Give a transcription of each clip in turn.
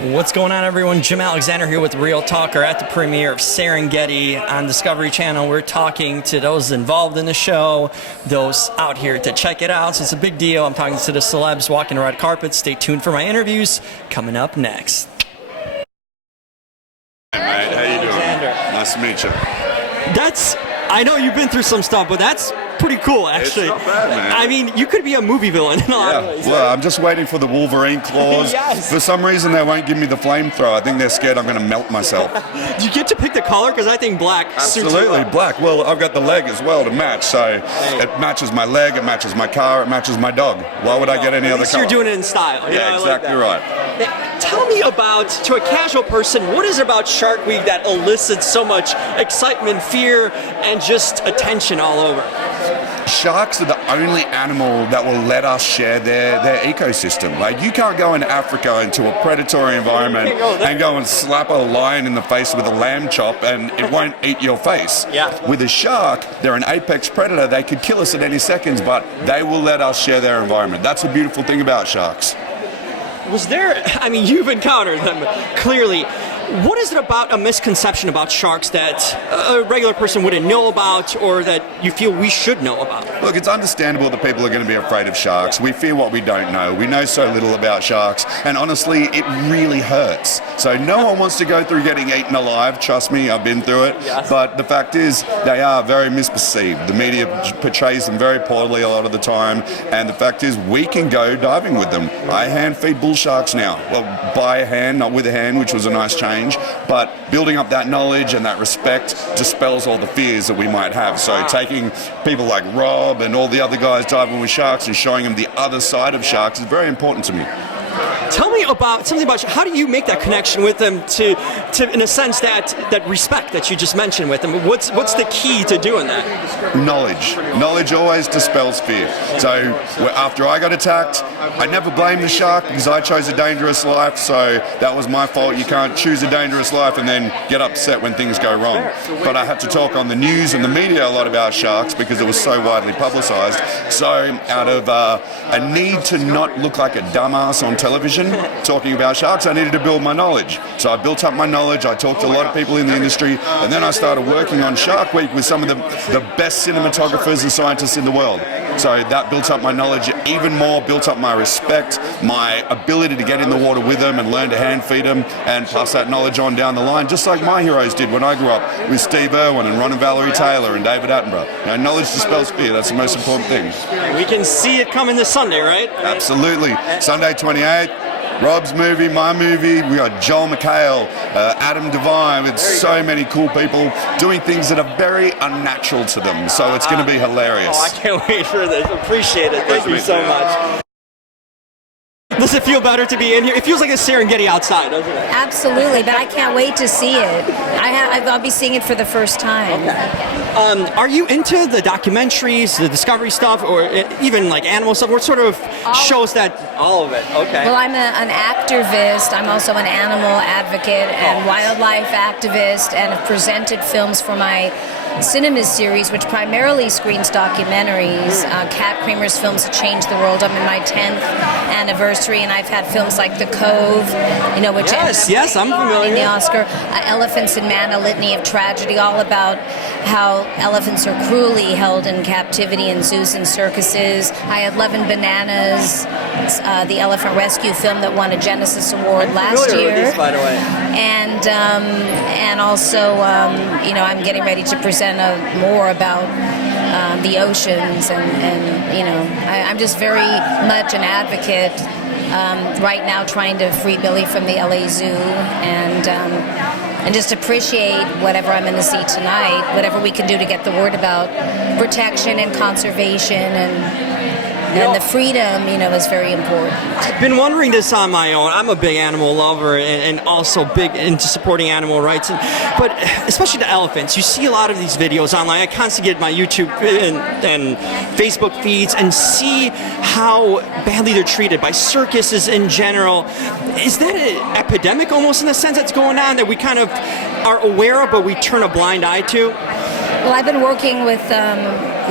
What's going on, everyone? Jim Alexander here with Real Talker at the premiere of Serengeti on Discovery Channel. We're talking to those involved in the show, those out here to check it out. So it's a big deal. I'm talking to the celebs walking the red carpet. Stay tuned for my interviews coming up next. Hey, mate. How you doing? Alexander. Nice to meet you. I know you've been through some stuff, but that's pretty cool, actually. It's not bad, man. I mean, you could be a movie villain in a lot of ways. Well, I'm just waiting for the Wolverine claws. Yes. For some reason, they won't give me the flamethrower. I think they're scared I'm going to melt myself. Do you get to pick the color? Because I think black suits you Absolutely, well. black. Well, I've got the leg as well to match, so it matches my leg, it matches my car, it matches my dog. Why would I get any At other least color? you're doing it in style. Yeah, exactly right. Tell me about, to a casual person, what is it about Shark Week that elicits so much excitement, fear, and just attention all over? Sharks are the only animal that will let us share their ecosystem. Like, you can't go in Africa into a predatory environment and go and slap a lion in the face with a lamb chop and it won't eat your face. Yeah. With a shark, they're an apex predator. They could kill us at any seconds, but they will let us share their environment. That's the beautiful thing about sharks. Was there, I mean, you've encountered them, clearly. What is it about a misconception about sharks that a regular person wouldn't know about, or that you feel we should know about? Look, it's understandable that people are going to be afraid of sharks. We fear what we don't know. We know so little about sharks, and honestly, it really hurts. So no one wants to go through getting eaten alive. Trust me, I've been through it. Yes. But the fact is, they are very misperceived. The media portrays them very poorly a lot of the time, and the fact is, we can go diving with them. I hand feed bull sharks now. Well, by hand, not with a hand, which was a nice change. But building up that knowledge and that respect dispels all the fears that we might have. So taking people like Rob and all the other guys diving with sharks and showing them the other side of sharks is very important to me. Tell me about something about how do you make that connection with them to in a sense that respect that you just mentioned with them? What's the key to doing that? Knowledge always dispels fear. So after I got attacked, I never blamed the shark because I chose a dangerous life, so that was my fault. You can't choose a dangerous life and then get upset when things go wrong. But I had to talk on the news and the media a lot about sharks because it was so widely publicized. So out of a need to not look like a dumbass on television talking about sharks, I needed to build my knowledge. So I built up my knowledge, I talked to a lot of people in the industry, and then I started working on Shark Week with some of the best cinematographers and scientists in the world. So that built up my knowledge even more, built up my respect, my ability to get in the water with them and learn to hand feed them and pass that knowledge on down the line, just like my heroes did when I grew up with Steve Irwin and Ron and Valerie Taylor and David Attenborough. You know, knowledge dispels fear, that's the most important thing. We can see it coming this Sunday, right? Absolutely. Sunday 28th. Rob's movie, my movie, we got Joel McHale, Adam Devine, with so many cool people doing things that are very unnatural to them. So it's going to be hilarious. Oh, I can't wait for this. Appreciate it. Thank you so much. Does it feel better to be in here? It feels like a Serengeti outside, doesn't it? Absolutely, but I can't wait to see it. I'll be seeing it for the first time. Are you into the documentaries, the Discovery stuff, or even like animal stuff? What sort of shows that? All of it. Okay. Well, I'm an activist. I'm also an animal advocate and wildlife activist, and have presented films for my cinema series, which primarily screens documentaries. Kat Kramer's films Change the World. I'm in my 10th anniversary, and I've had films like The Cove, which yes, I'm familiar. Winning the Oscar. Elephants in Man, A Litany of Tragedy, all about how elephants are cruelly held in captivity in zoos and circuses. I had Love and Bananas, the elephant rescue film that won a Genesis Award last year. With these, by the way. And also, I'm getting ready to present more about the oceans, and I'm just very much an advocate right now, trying to free Billy from the LA Zoo, and just appreciate whatever I'm going to see tonight, whatever we can do to get the word about protection and conservation and the freedom, is very important. I've been wondering this on my own. I'm a big animal lover and also big into supporting animal rights, but especially the elephants. You see a lot of these videos online. I constantly get my YouTube and Facebook feeds and see how badly they're treated by circuses in general. Is that an epidemic almost in the sense that's going on that we kind of are aware of but we turn a blind eye to? Well, I've been working with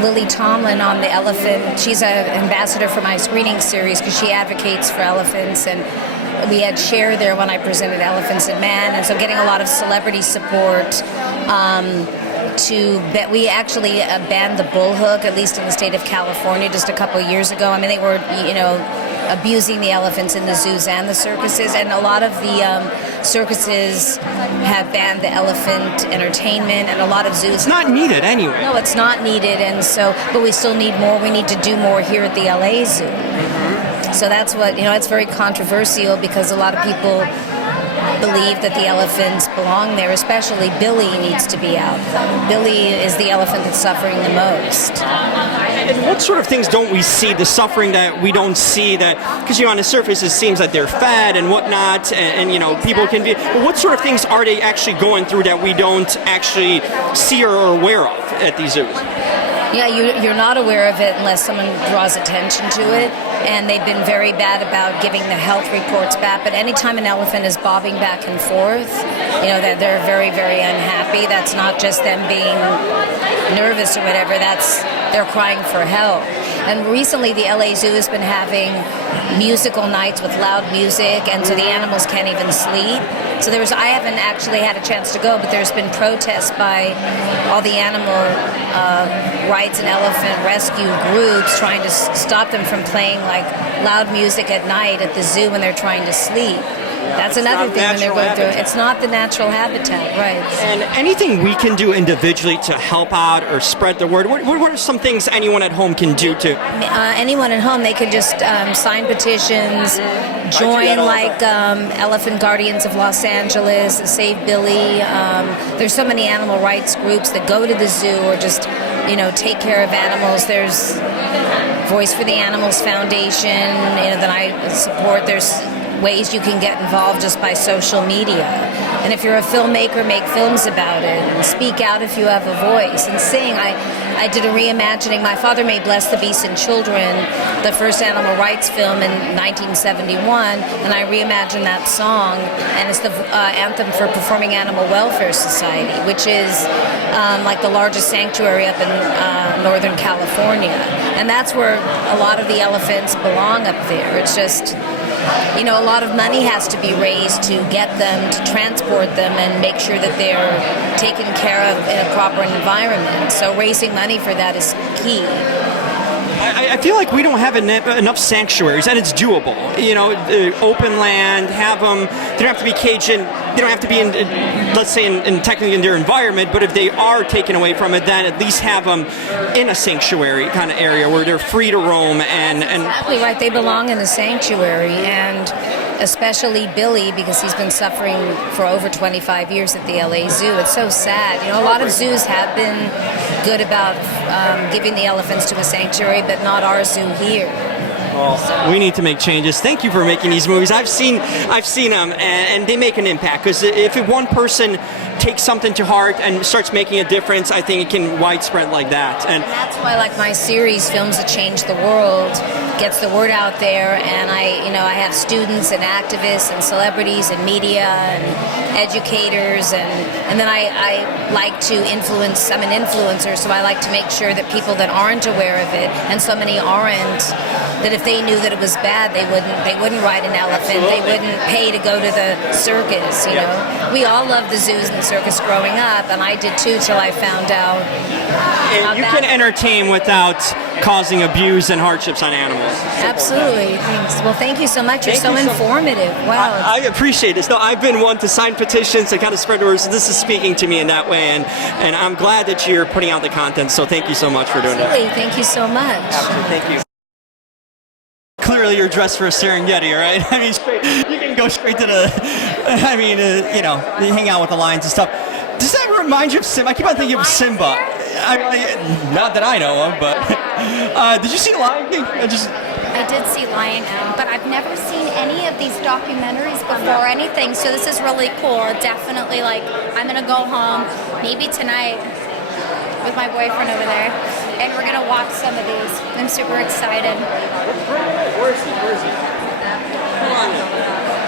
Lily Tomlin on the elephant. She's an ambassador for my screening series because she advocates for elephants, and we had Cher there when I presented Elephants and Man, and so getting a lot of celebrity support. We actually banned the bullhook, at least in the state of California, just a couple years ago. I mean, they were, abusing the elephants in the zoos and the circuses, and a lot of the circuses have banned the elephant entertainment, and a lot of zoos. It's not needed anyway. No, it's not needed, and so, but we still need more. We need to do more here at the LA Zoo. So that's what, it's very controversial because a lot of people believe that the elephants belong there, especially Billy needs to be out. Billy is the elephant that's suffering the most. And what sort of things don't we see, the suffering that we don't see, that, because on the surface it seems that they're fed and whatnot, and people can be, but what sort of things are they actually going through that we don't actually see or are aware of at these zoos? Yeah, you're not aware of it unless someone draws attention to it, and they've been very bad about giving the health reports back. But anytime an elephant is bobbing back and forth, that they're very, very unhappy. That's not just them being nervous or whatever. They're crying for help. And recently, the LA Zoo has been having musical nights with loud music, and so the animals can't even sleep. So I haven't actually had a chance to go, but there's been protests by all the animal rights and elephant rescue groups trying to stop them from playing like loud music at night at the zoo when they're trying to sleep. That's another thing when they're going through it. It's not the natural habitat, right? And anything we can do individually to help out or spread the word? What are some things anyone at home can do to? Anyone at home, they could just sign petitions, join Elephant Guardians of Los Angeles, Save Billy. There's so many animal rights groups that go to the zoo or just take care of animals. There's Voice for the Animals Foundation that I support. There's ways you can get involved just by social media. And if you're a filmmaker, make films about it and speak out if you have a voice and sing. I did a reimagining. My father made Bless the Beasts and Children, the first animal rights film in 1971, and I reimagined that song, and it's the anthem for Performing Animal Welfare Society, which is like the largest sanctuary up in Northern California. And that's where a lot of the elephants belong up there. It's just, a lot of money has to be raised to get them, to transport them, and make sure that they're taken care of in a proper environment. So raising money for that is key. I feel like we don't have enough sanctuaries, and it's doable. Open land, have them. They don't have to be caged in. They don't have to be in, let's say, in technically in their environment. But if they are taken away from it, then at least have them in a sanctuary kind of area where they're free to roam. And exactly right. They belong in a sanctuary, and especially Billy, because he's been suffering for over 25 years at the LA Zoo. It's so sad. A lot of zoos have been good about giving the elephants to a sanctuary, but not our zoo here. Well, we need to make changes. Thank you for making these movies. I've seen them, and they make an impact. Because if one person takes something to heart and starts making a difference, I think it can widespread like that. And that's why, like my series, Films That Change the World, gets the word out there. And I have students and activists and celebrities and media and educators, and then I like to influence. I'm an influencer, so I like to make sure that people that aren't aware of it, and so many aren't, that if they knew that it was bad, they wouldn't ride an elephant. They wouldn't pay to go to the circus. We all loved the zoos and the circus growing up, and I did too till I found out. And you can entertain without causing abuse and hardships on animals. Absolutely. Thanks. Well, thank you so much. You're so informative. Wow. I appreciate this. No, I've been one to sign petitions to kind of spread the word. So this is speaking to me in that way, and I'm glad that you're putting out the content. So thank you so much for doing that. Absolutely. Thank you so much. Absolutely. Thank you. Clearly, you're dressed for a Serengeti, right? I mean, you can go straight to the. You hang out with the lions and stuff. Does that remind you of Simba? I keep on thinking of Simba. Not that I know of, but did you see Lion King? I did see Lion King, but I've never seen any of these documentaries before or anything, so this is really cool. Definitely, I'm gonna go home, maybe tonight, with my boyfriend over there, and we're gonna watch some of these. I'm super excited. Where is he? Come on.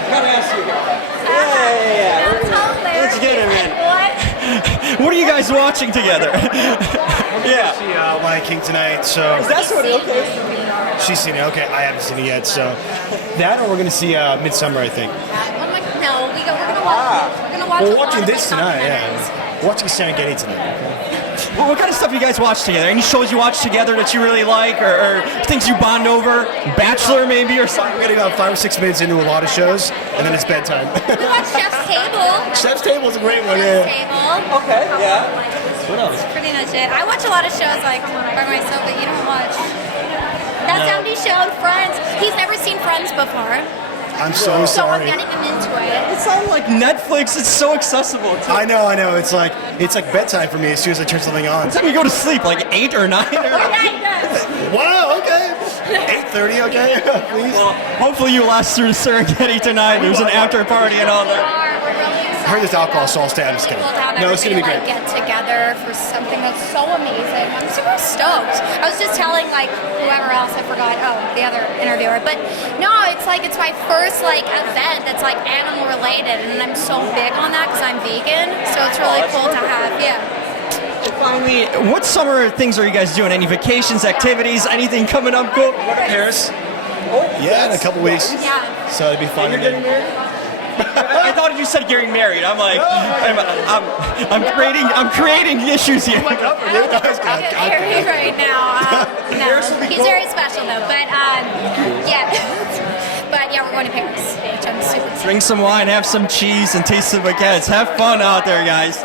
Gotta ask you. Yeah. That's hilarious. Let's get him in. What? What are you guys watching together? Yeah. See Lion King tonight, so That's what. Okay. she's seen it. Okay, I haven't seen it yet, so that or we're gonna see Midsummer, I think. No, we're gonna watch. We're gonna watch. We're a lot watching of this the tonight, documentaries. yeah. We're watching Serengeti tonight. Well, what kind of stuff you guys watch together? Any shows you watch together that you really like, or things you bond over? Bachelor, maybe, or something? We're getting about 5 or 6 minutes into a lot of shows, and then it's bedtime. We watch Chef's Table. Chef's Table is a great one, Chef's yeah. Table. Okay. Yeah. What else? Pretty much it. I watch a lot of shows like by myself, but you don't watch. That No. 70s show, Friends. He's never seen Friends before, I'm so so we're sorry. getting him into it. It's on like Netflix. It's so accessible. I know. It's like bedtime for me as soon as I turn something on. What time you go to sleep? Like 8 or 9? Wow, okay. 8:30, okay, please. Well, hopefully you last through Serengeti tonight. There's an after party and all that. We're really I heard there's alcohol, so I'll stay. I'm just kidding. No, it's gonna be great. Get together for something that's so amazing. I'm super stoked. I was just telling like whoever else I forgot. Oh, the other interviewer. But no, it's my first event that's like animal related, and I'm so big on that because I'm vegan. So it's really cool to have. Yeah. Finally, what summer things are you guys doing? Any vacations, activities, anything coming up? Cool. Paris. Yeah, in a couple weeks. Yeah. So it'd be fun. You're getting married? I thought you said getting married. I'm like, I'm creating issues here. Oh my God, really? No, it's good. I get married right now. No, he's very special though. But yeah, but yeah, we're going to Paris, which I'm super excited. Drink some wine, have some cheese, and taste some baguettes. Have fun out there, guys.